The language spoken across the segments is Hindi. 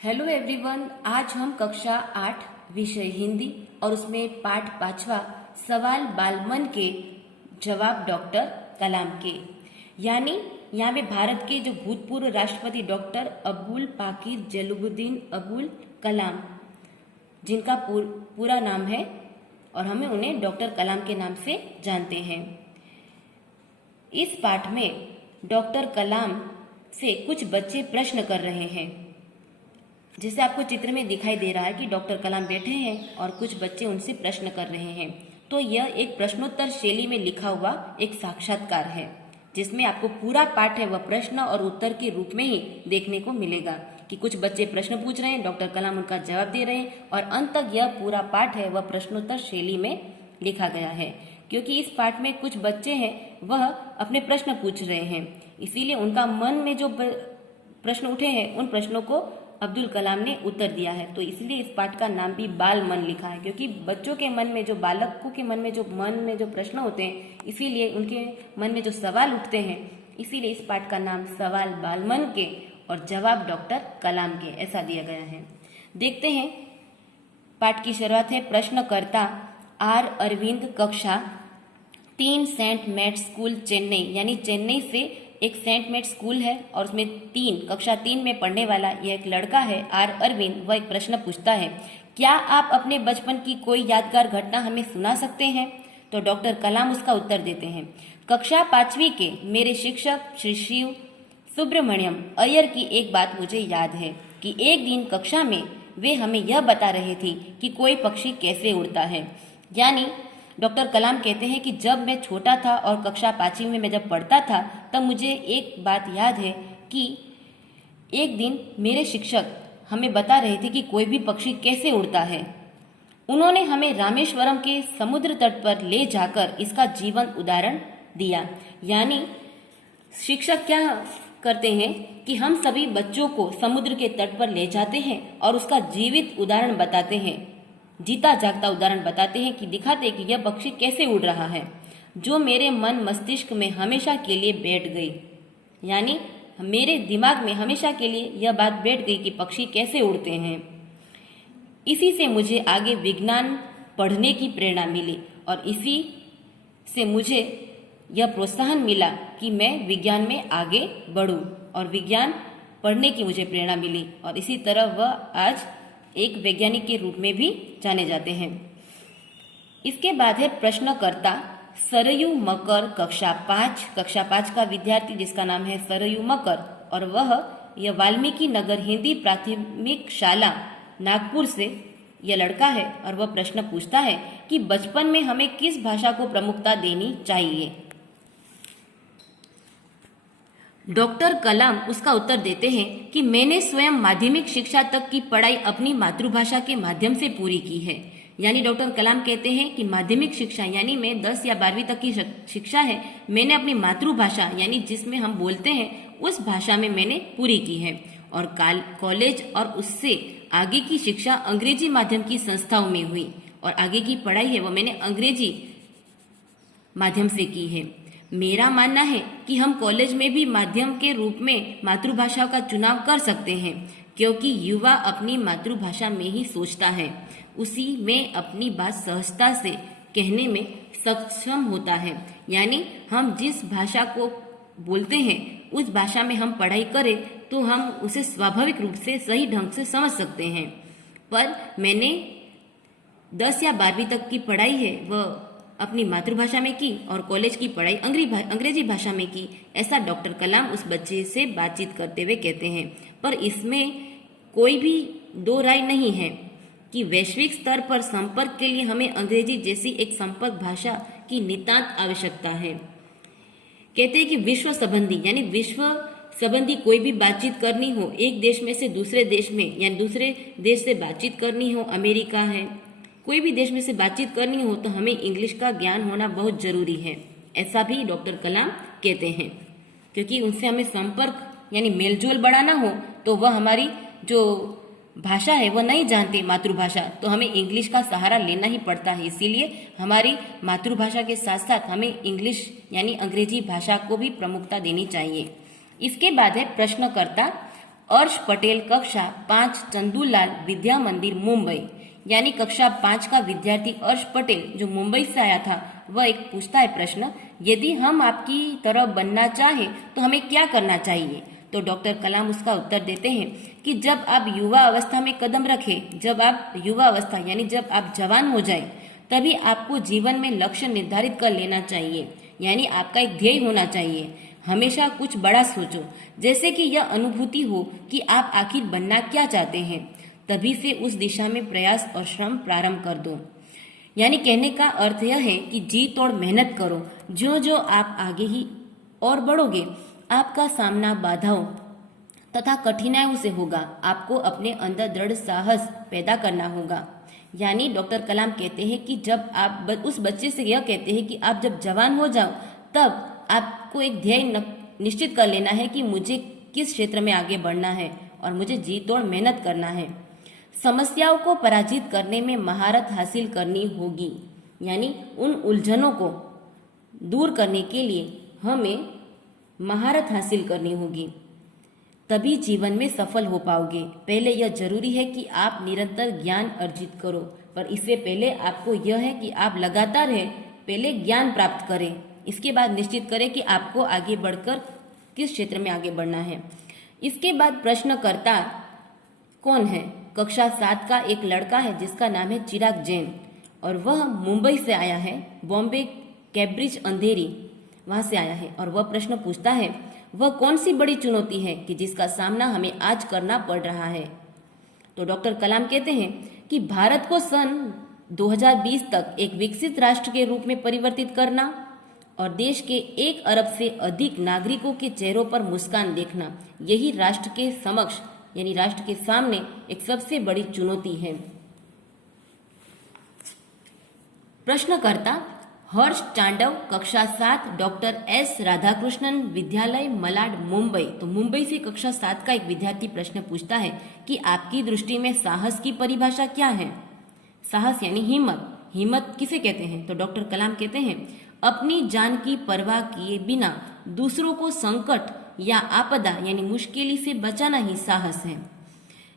हेलो एवरीवन, आज हम कक्षा 8 विषय हिंदी और उसमें पाठ 5वां सवाल बालमन के जवाब डॉक्टर कलाम के। यानी यहाँ पे भारत के जो भूतपूर्व राष्ट्रपति डॉक्टर अबुल पाकिर जलालुद्दीन अबुल कलाम, जिनका पूरा नाम है और हमें उन्हें डॉक्टर कलाम के नाम से जानते हैं। इस पाठ में डॉक्टर कलाम से कुछ बच्चे प्रश्न कर रहे हैं। जैसे आपको चित्र में दिखाई दे रहा है कि डॉक्टर कलाम बैठे हैं और कुछ बच्चे उनसे प्रश्न कर रहे हैं। तो यह एक प्रश्नोत्तर शैली में लिखा हुआ एक साक्षात्कार है, जिसमें आपको पूरा पाठ है वह प्रश्न और उत्तर के रूप में ही देखने को मिलेगा कि कुछ बच्चे प्रश्न पूछ रहे हैं, डॉक्टर कलाम उनका जवाब दे रहे हैं और अंत तक यह पूरा पाठ है वह प्रश्नोत्तर शैली में लिखा गया है। क्योंकि इस पाठ में कुछ बच्चे हैं वह अपने प्रश्न पूछ रहे हैं, इसीलिए उनका मन में जो प्रश्न उठे हैं उन प्रश्नों को अब्दुल कलाम ने उत्तर दिया है। तो इसलिए इस पाठ का नाम भी बाल मन लिखा है, क्योंकि बच्चों के मन में जो बालकों के मन में जो प्रश्न होते हैं, इसीलिए उनके मन में जो सवाल उठते हैं, इसीलिए इस पाठ का नाम सवाल बालमन के और जवाब डॉक्टर कलाम के ऐसा दिया गया है। देखते हैं, पाठ की शुरुआत है। प्रश्नकर्ता आर अरविंद, कक्षा 3, सेंट मेट स्कूल चेन्नई, यानी चेन्नई से एक सेंट मेट स्कूल है और उसमें कक्षा 3 में पढ़ने वाला यह एक लड़का है आर अरविंद। वह एक प्रश्न पूछता है, क्या आप अपने बचपन की कोई यादगार घटना हमें सुना सकते हैं? तो डॉक्टर कलाम उसका उत्तर देते हैं, कक्षा 5वीं के मेरे शिक्षक श्री शिव सुब्रमण्यम अय्यर की एक बात मुझे याद है कि एक दिन कक्षा में वे हमें यह बता रहे थे कि कोई पक्षी कैसे उड़ता है। यानी डॉक्टर कलाम कहते हैं कि जब मैं छोटा था और कक्षा 5वीं में मैं जब पढ़ता था, तब मुझे एक बात याद है कि एक दिन मेरे शिक्षक हमें बता रहे थे कि कोई भी पक्षी कैसे उड़ता है। उन्होंने हमें रामेश्वरम के समुद्र तट पर ले जाकर इसका जीवन उदाहरण दिया। यानी शिक्षक क्या करते हैं कि हम सभी बच्चों को समुद्र के तट पर ले जाते हैं और उसका जीवित उदाहरण बताते हैं, जीता जागता उदाहरण बताते हैं कि दिखाते हैं कि यह पक्षी कैसे उड़ रहा है, जो मेरे मन मस्तिष्क में हमेशा के लिए बैठ गई। यानी मेरे दिमाग में हमेशा के लिए यह बात बैठ गई कि पक्षी कैसे उड़ते हैं। इसी से मुझे आगे विज्ञान पढ़ने की प्रेरणा मिली और इसी से मुझे यह प्रोत्साहन मिला कि मैं विज्ञान में आगे बढ़ूं और विज्ञान पढ़ने की मुझे प्रेरणा मिली और इसी तरह वह आज एक वैज्ञानिक के रूप में भी जाने जाते हैं। इसके बाद है प्रश्नकर्ता सरयू मकर, कक्षा 5 का विद्यार्थी जिसका नाम है सरयू मकर और वह यह वाल्मीकि नगर हिंदी प्राथमिक शाला नागपुर से यह लड़का है और वह प्रश्न पूछता है कि बचपन में हमें किस भाषा को प्रमुखता देनी चाहिए। डॉक्टर कलाम उसका उत्तर देते हैं कि मैंने स्वयं माध्यमिक शिक्षा तक की पढ़ाई अपनी मातृभाषा के माध्यम से पूरी की है। यानी डॉक्टर कलाम कहते हैं कि माध्यमिक शिक्षा यानी मैं 10 या 12वीं तक की शिक्षा है मैंने अपनी मातृभाषा यानी जिसमें हम बोलते हैं उस भाषा में मैंने पूरी की है और कॉलेज और उससे आगे की शिक्षा अंग्रेजी माध्यम की संस्थाओं में हुई और आगे की पढ़ाई है वो मैंने अंग्रेजी माध्यम से की है। मेरा मानना है कि हम कॉलेज में भी माध्यम के रूप में मातृभाषा का चुनाव कर सकते हैं, क्योंकि युवा अपनी मातृभाषा में ही सोचता है, उसी में अपनी बात सहजता से कहने में सक्षम होता है। यानी हम जिस भाषा को बोलते हैं उस भाषा में हम पढ़ाई करें तो हम उसे स्वाभाविक रूप से सही ढंग से समझ सकते हैं। पर मैंने 10 या 12वीं तक की पढ़ाई है वह अपनी मातृभाषा में की और कॉलेज की पढ़ाई अंग्रेजी भाषा में की, ऐसा डॉक्टर कलाम उस बच्चे से बातचीत करते हुए कहते हैं। पर इसमें कोई भी दो राय नहीं है कि वैश्विक स्तर पर संपर्क के लिए हमें अंग्रेजी जैसी एक संपर्क भाषा की नितांत आवश्यकता है। कहते हैं कि विश्व संबंधी कोई भी बातचीत करनी हो, एक देश में से दूसरे देश में या दूसरे देश से बातचीत करनी हो, अमेरिका है, कोई भी देश में से बातचीत करनी हो तो हमें इंग्लिश का ज्ञान होना बहुत जरूरी है, ऐसा भी डॉक्टर कलाम कहते हैं। क्योंकि उनसे हमें संपर्क यानी मेलजोल बढ़ाना हो तो वह हमारी जो भाषा है वह नहीं जानते मातृभाषा, तो हमें इंग्लिश का सहारा लेना ही पड़ता है। इसीलिए हमारी मातृभाषा के साथ साथ हमें इंग्लिश यानी अंग्रेजी भाषा को भी प्रमुखता देनी चाहिए। इसके बाद है प्रश्नकर्ता अर्श पटेल कक्षा 5 चंदूलाल विद्या मंदिर मुंबई। यानी कक्षा 5 का विद्यार्थी अर्श पटेल जो मुंबई से आया था, वह एक पूछता है प्रश्न, यदि हम आपकी तरह बनना चाहे तो हमें क्या करना चाहिए। तो डॉक्टर कलाम उसका उत्तर देते हैं कि जब आप युवा अवस्था में कदम रखें, जब आप युवा अवस्था यानी जब आप जवान हो जाए, तभी आपको जीवन में लक्ष्य निर्धारित कर लेना चाहिए। यानी आपका एक ध्येय होना चाहिए। हमेशा कुछ बड़ा सोचो, जैसे कि यह अनुभूति हो कि आप आखिर बनना क्या चाहते हैं, तभी से उस दिशा में प्रयास और श्रम प्रारंभ कर दो। यानी कहने का अर्थ यह है कि जी तोड़ मेहनत करो। जो जो आप आगे ही और बढ़ोगे, आपका सामना बाधाओं तथा कठिनाइयों से होगा। आपको अपने अंदर दृढ़ साहस पैदा करना होगा। यानी डॉक्टर कलाम कहते हैं कि जब आप उस बच्चे से यह कहते हैं कि आप जब जवान हो जाओ, तब आपको एक ध्येय निश्चित कर लेना है कि मुझे किस क्षेत्र में आगे बढ़ना है और मुझे जी तोड़ मेहनत करना है। समस्याओं को पराजित करने में महारत हासिल करनी होगी। यानी उन उलझनों को दूर करने के लिए हमें महारत हासिल करनी होगी, तभी जीवन में सफल हो पाओगे। पहले यह जरूरी है कि आप निरंतर ज्ञान अर्जित करो, पर इससे पहले आपको यह है कि आप लगातार पहले ज्ञान प्राप्त करें। इसके बाद निश्चित करें कि आपको आगे बढ़कर किस क्षेत्र में आगे बढ़ना है। इसके बाद प्रश्नकर्ता कौन है? कक्षा 7 का एक लड़का है जिसका नाम है चिराग जैन और वह मुंबई से आया है, बॉम्बे कैम्ब्रिज अंधेरी वहां से आया है। और वह प्रश्न पूछता है, वह कौन सी बड़ी चुनौती है कि जिसका सामना हमें आज करना पड़ रहा है। तो डॉक्टर कलाम कहते हैं कि भारत को सन 2020 तक एक विकसित राष्ट्र के रूप में परिवर्तित करना और देश के 1 अरब से अधिक नागरिकों के चेहरों पर मुस्कान देखना, यही राष्ट्र के समक्ष यानी राष्ट्र के सामने एक सबसे बड़ी चुनौती है। प्रश्नकर्ता हर्ष चांडव कक्षा 7 डॉक्टर एस राधाकृष्णन विद्यालय मलाड मुंबई। तो मुंबई से कक्षा 7 का एक विद्यार्थी प्रश्न पूछता है कि आपकी दृष्टि में साहस की परिभाषा क्या है। साहस यानी हिम्मत। हिम्मत किसे कहते हैं? तो डॉक्टर कलाम कहते हैं अपनी जान की परवाह किए बिना दूसरों को संकट या आपदा यानी मुश्किल से बचाना ही साहस है।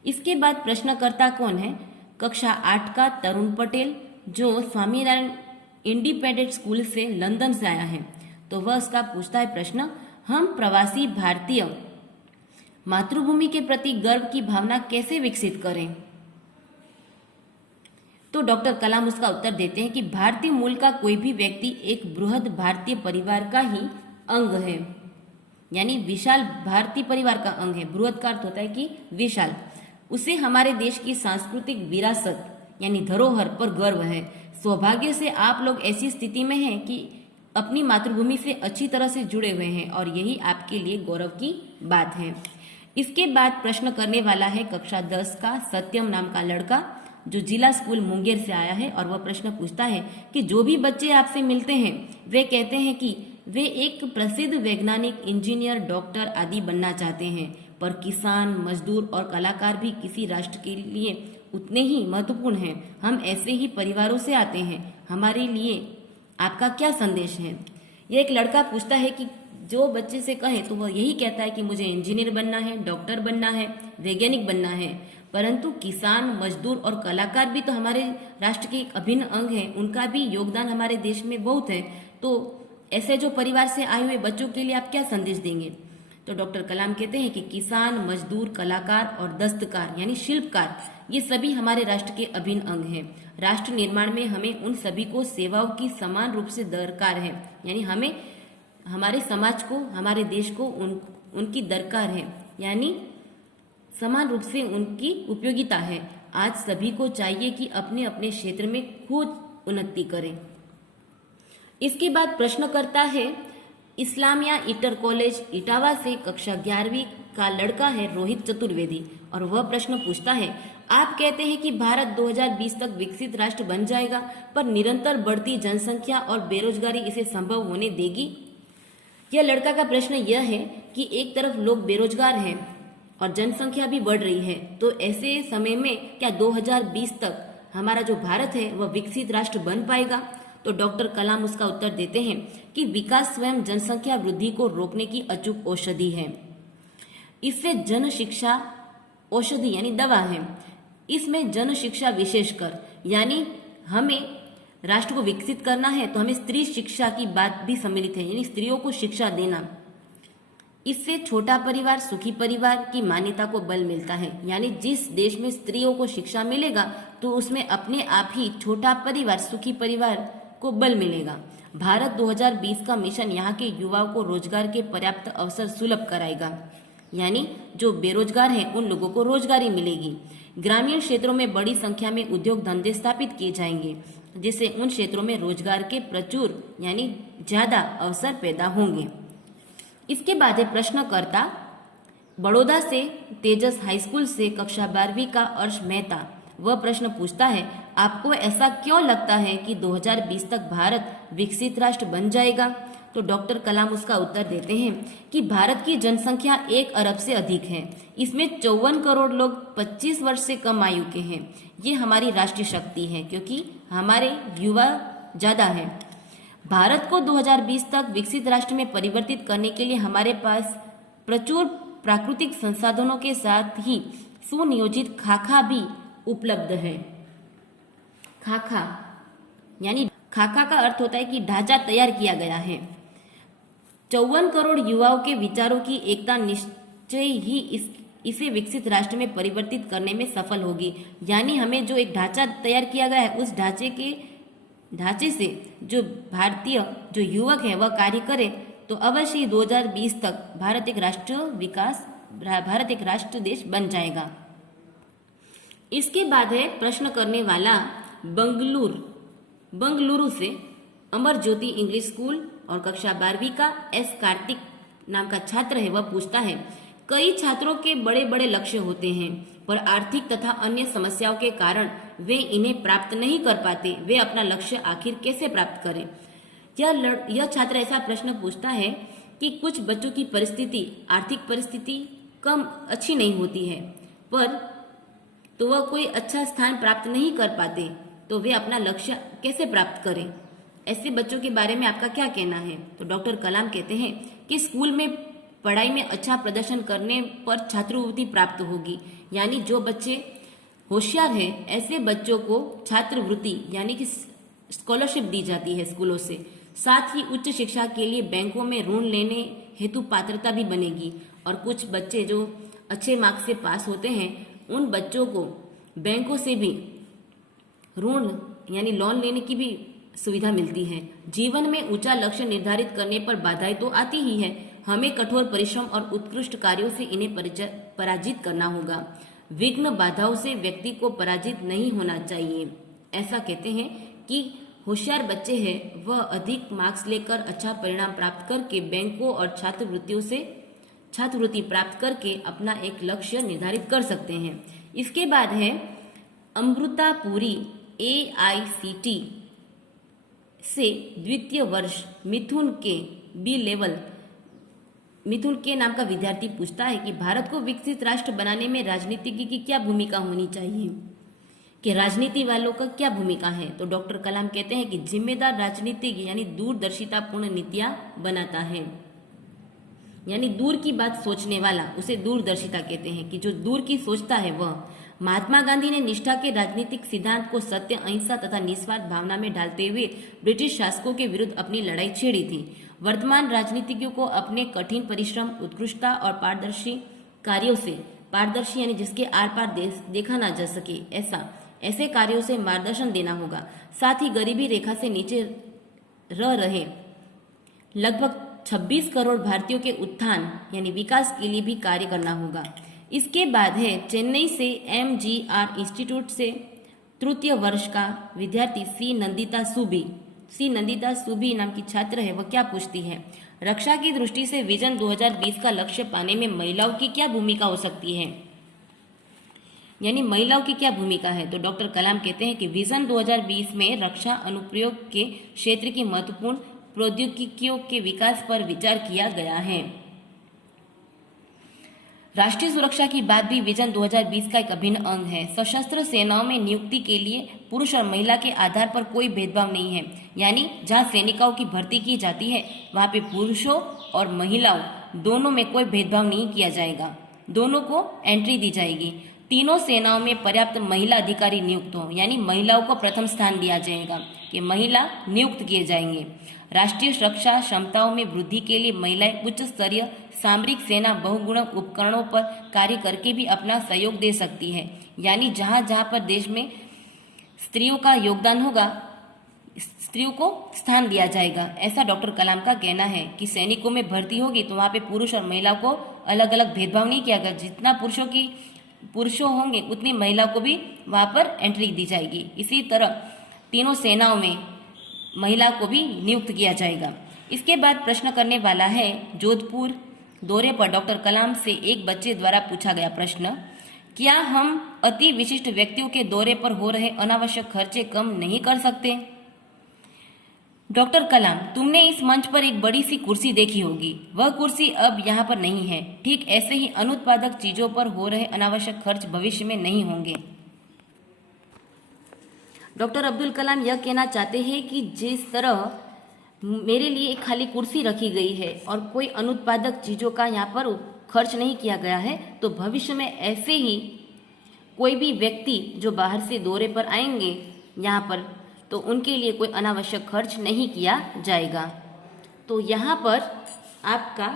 इसके बाद प्रश्नकर्ता कौन है? कक्षा 8 का तरुण पटेल जो स्वामीनारायण इंडिपेंडेंट स्कूल से लंदन से आया है। तो वह उसका पूछता है प्रश्न, हम प्रवासी भारतीय मातृभूमि के प्रति गर्व की भावना कैसे विकसित करें। तो डॉक्टर कलाम उसका उत्तर देते हैं कि भारतीय मूल का कोई भी व्यक्ति एक बृहद भारतीय परिवार का ही अंग है। यानी विशाल भारतीय परिवार का अंग है। बृहद का अर्थ होता है कि विशाल। उसे हमारे देश की सांस्कृतिक विरासत यानी धरोहर पर गर्व है। सौभाग्य से आप लोग ऐसी स्थिति में हैं कि अपनी मातृभूमि से अच्छी तरह से जुड़े हुए हैं और यही आपके लिए गौरव की बात है। इसके बाद प्रश्न करने वाला है कक्षा 10 का सत्यम नाम का लड़का जो जिला स्कूल मुंगेर से आया है और वह प्रश्न पूछता है कि जो भी बच्चे आपसे मिलते हैं वे कहते हैं कि वे एक प्रसिद्ध वैज्ञानिक, इंजीनियर, डॉक्टर आदि बनना चाहते हैं, पर किसान, मजदूर और कलाकार भी किसी राष्ट्र के लिए उतने ही महत्वपूर्ण हैं। हम ऐसे ही परिवारों से आते हैं, हमारे लिए आपका क्या संदेश है। यह एक लड़का पूछता है कि जो बच्चे से कहे तो वह यही कहता है कि मुझे इंजीनियर बनना है, डॉक्टर बनना है, वैज्ञानिक बनना है, परंतु किसान, मजदूर और कलाकार भी तो हमारे राष्ट्र के एक अभिन्न अंग हैं, उनका भी योगदान हमारे देश में बहुत है। तो ऐसे जो परिवार से आए हुए बच्चों के लिए आप क्या संदेश देंगे। तो डॉक्टर कलाम कहते हैं कि किसान, मजदूर, कलाकार और दस्तकार यानी शिल्पकार ये सभी हमारे राष्ट्र के अभिन्न अंग हैं। राष्ट्र निर्माण में हमें उन सभी को सेवाओं की समान रूप से दरकार है। यानी हमें हमारे समाज को, हमारे देश को उनकी दरकार है, यानी समान रूप से उनकी उपयोगिता है। आज सभी को चाहिए कि अपने अपने क्षेत्र में खुद उन्नति करें। इसके बाद प्रश्न करता है इस्लामिया इंटर कॉलेज इटावा से कक्षा 11वीं का लड़का है रोहित चतुर्वेदी और वह प्रश्न पूछता है आप कहते हैं कि भारत 2020 तक विकसित राष्ट्र बन जाएगा, पर निरंतर बढ़ती जनसंख्या और बेरोजगारी इसे संभव होने देगी। यह लड़का का प्रश्न यह है कि एक तरफ लोग बेरोजगार हैं और जनसंख्या भी बढ़ रही है, तो ऐसे समय में क्या 2020 तक हमारा जो भारत है वह विकसित राष्ट्र बन पाएगा। तो डॉक्टर कलाम उसका उत्तर देते हैं कि विकास स्वयं जनसंख्या वृद्धि को रोकने की अचूक औषधि है। इससे जन शिक्षा औषधि यानी दवा है। इसमें जन शिक्षा विशेषकर यानी हमें राष्ट्र को विकसित करना है तो हमें स्त्री शिक्षा की बात भी सम्मिलित है, यानी स्त्रियों को शिक्षा देना। इससे छोटा परिवार सुखी परिवार की मान्यता को बल मिलता है, यानी जिस देश में स्त्रियों को शिक्षा मिलेगा तो उसमें अपने आप ही छोटा परिवार सुखी परिवार को बल मिलेगा। भारत 2020 का मिशन यहाँ के युवाओं को रोजगार के पर्याप्त अवसर सुलभ कराएगा, यानी जो बेरोजगार हैं उन लोगों को रोजगारी मिलेगी। ग्रामीण क्षेत्रों में बड़ी संख्या में उद्योग धंधे स्थापित किए जाएंगे, जिससे उन क्षेत्रों में रोजगार के प्रचुर यानी ज्यादा अवसर पैदा होंगे। इसके बाद है प्रश्नकर्ता बड़ौदा से तेजस हाईस्कूल से कक्षा 12वीं का अर्श मेहता। वह प्रश्न पूछता है, आपको ऐसा क्यों लगता है कि 2020 तक भारत विकसित राष्ट्र बन जाएगा? तो डॉक्टर कलाम उसका उत्तर देते हैं कि भारत की जनसंख्या 1 अरब से अधिक है। इसमें 54 करोड़ लोग 25 वर्ष से कम आयु के हैं। ये हमारी राष्ट्रीय शक्ति है क्योंकि हमारे युवा ज्यादा है। भारत को 2020 तक विकसित राष्ट्र में परिवर्तित करने के लिए हमारे पास प्रचुर प्राकृतिक संसाधनों के साथ ही सुनियोजित खाका भी उपलब्ध है। खाका यानी खाका का अर्थ होता है कि ढांचा तैयार किया गया है। 54 करोड़ युवाओं के विचारों की एकता निश्चय ही इसे विकसित राष्ट्र में परिवर्तित करने में सफल होगी। यानी हमें जो एक ढांचा तैयार किया गया है उस ढांचे से जो भारतीय जो युवक है वह कार्य करे तो अवश्य 2020 तक भारत एक राष्ट्र देश बन जाएगा। इसके बाद है प्रश्न करने वाला बंगलुरु से अमर ज्योति इंग्लिश स्कूल और कक्षा 12वीं का एस कार्तिक नाम का छात्र है। वह पूछता है, कई छात्रों के बड़े बड़े लक्ष्य होते हैं पर आर्थिक तथा अन्य समस्याओं के कारण वे इन्हें प्राप्त नहीं कर पाते। वे अपना लक्ष्य आखिर कैसे प्राप्त करें? यह छात्र ऐसा प्रश्न पूछता है कि कुछ बच्चों की आर्थिक परिस्थिति कम अच्छी नहीं होती है पर तो वह कोई अच्छा स्थान प्राप्त नहीं कर पाते, तो वे अपना लक्ष्य कैसे प्राप्त करें? ऐसे बच्चों के बारे में आपका क्या कहना है? तो डॉक्टर कलाम कहते हैं कि स्कूल में पढ़ाई में अच्छा प्रदर्शन करने पर छात्रवृत्ति प्राप्त होगी, यानी जो बच्चे होशियार हैं ऐसे बच्चों को छात्रवृत्ति यानी कि स्कॉलरशिप दी जाती है स्कूलों से। साथ ही उच्च शिक्षा के लिए बैंकों में ऋण लेने हेतु पात्रता भी बनेगी और कुछ बच्चे जो अच्छे मार्क्स से पास होते हैं उन बच्चों को बैंकों से भी ऋण यानी लोन लेने की भी सुविधा मिलती है। जीवन में ऊंचा लक्ष्य निर्धारित करने पर बाधाएं तो आती ही है, हमें कठोर परिश्रम और उत्कृष्ट कार्यों से इन्हें पराजित करना होगा। विघ्न बाधाओं से व्यक्ति को पराजित नहीं होना चाहिए। ऐसा कहते हैं कि होशियार बच्चे हैं वह अधिक मार्क्स लेकर अच्छा परिणाम प्राप्त करके बैंकों और छात्रवृत्तियों से छात्रवृत्ति प्राप्त करके अपना एक लक्ष्य निर्धारित कर सकते हैं। इसके बाद है अमृतापुरी AICT से द्वितीय वर्ष मिथुन के नाम का विद्यार्थी पूछता है कि भारत को विकसित राष्ट्र बनाने में राजनीतिज्ञ की क्या भूमिका होनी चाहिए, कि राजनीति वालों का क्या भूमिका है? तो डॉक्टर कलाम कहते हैं कि जिम्मेदार राजनीतिज्ञ यानी दूरदर्शितापूर्ण नीतियां बनाता है, यानी दूर की बात सोचने वाला उसे दूरदर्शिता कहते हैं कि जो दूर की सोचता है वह। महात्मा गांधी ने निष्ठा के राजनीतिक सिद्धांत को सत्य, अहिंसा तथा निस्वार्थ भावना में डालते हुए ब्रिटिश शासकों के विरुद्ध अपनी लड़ाई छेड़ी थी। वर्तमान राजनीतिज्ञों को अपने कठिन परिश्रम, उत्कृष्टता और पारदर्शी कार्यों से, पारदर्शी यानी जिसके आर पार देखा ना जा सके ऐसे कार्यों से मार्गदर्शन देना होगा। साथ ही गरीबी रेखा से नीचे रह रहे लगभग 26 करोड़ भारतीयों के उत्थान यानी विकास के लिए भी कार्य करना होगा। इसके बाद है चेन्नई से MGR इंस्टीट्यूट से तृतीय वर्ष का विद्यार्थी सी नंदिता सुबी नाम की छात्र है। वह क्या पूछती है, रक्षा की दृष्टि से विजन 2020 का लक्ष्य पाने में महिलाओं की क्या भूमिका हो सकती है, यानी महिलाओं की क्या भूमिका है? तो डॉक्टर कलाम कहते हैं कि विजन 2020 में रक्षा अनुप्रयोग के क्षेत्र की महत्वपूर्ण प्रौद्योगिकियों के विकास पर विचार किया गया है। राष्ट्रीय सुरक्षा की बात भी विजन 2020 का एक अभिन्न अंग है। सशस्त्र सेनाओं में नियुक्ति के लिए पुरुष और महिला के आधार पर कोई भेदभाव नहीं है, यानी जहां सैनिकों की भर्ती की जाती है वहां पे पुरुषों और महिलाओं दोनों में कोई भेदभाव नहीं किया जाएगा। दोनों को एंट्री दी जाएगी। तीनों सेनाओं में पर्याप्त महिला अधिकारी नियुक्त हो, यानी महिलाओं को प्रथम स्थान दिया जाएगा कि महिला नियुक्त किए जाएंगे। राष्ट्रीय सुरक्षा क्षमताओं में वृद्धि के लिए महिलाएं उच्च स्तरीय सामरिक सेना बहुगुण उपकरणों पर कार्य करके भी अपना सहयोग दे सकती है, यानी जहां जहां पर देश में स्त्रियों का योगदान होगा, स्त्रियों को स्थान दिया जाएगा। ऐसा डॉक्टर कलाम का कहना है कि सैनिकों में भर्ती होगी तो वहां पे पुरुष और महिलाओं को अलग अलग भेदभाव नहीं किया गया, जितना पुरुषों होंगे उतनी महिलाओं को भी वहां पर एंट्री दी जाएगी। इसी तरह तीनों सेनाओं में महिला को भी नियुक्त किया जाएगा। इसके बाद प्रश्न करने वाला है, जोधपुर दौरे पर डॉक्टर कलाम से एक बच्चे द्वारा पूछा गया प्रश्न, क्या हम अति विशिष्ट व्यक्तियों के दौरे पर हो रहे अनावश्यक खर्चे कम नहीं कर सकते? डॉक्टर कलाम, तुमने इस मंच पर एक बड़ी सी कुर्सी देखी होगी, वह कुर्सी अब यहाँ पर नहीं है। ठीक ऐसे ही अनुत्पादक चीजों पर हो रहे अनावश्यक खर्च भविष्य में नहीं होंगे। डॉक्टर अब्दुल कलाम यह कहना चाहते हैं कि जिस तरह मेरे लिए एक खाली कुर्सी रखी गई है और कोई अनुत्पादक चीजों का यहाँ पर खर्च नहीं किया गया है, तो भविष्य में ऐसे ही कोई भी व्यक्ति जो बाहर से दौरे पर आएंगे यहाँ पर, तो उनके लिए कोई अनावश्यक खर्च नहीं किया जाएगा। तो यहाँ पर आपका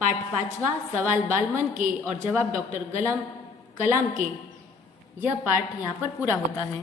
पाठ 5वां सवाल बालमन के और जवाब डॉक्टर कलाम के, यह पाठ यहाँ पर पूरा होता है।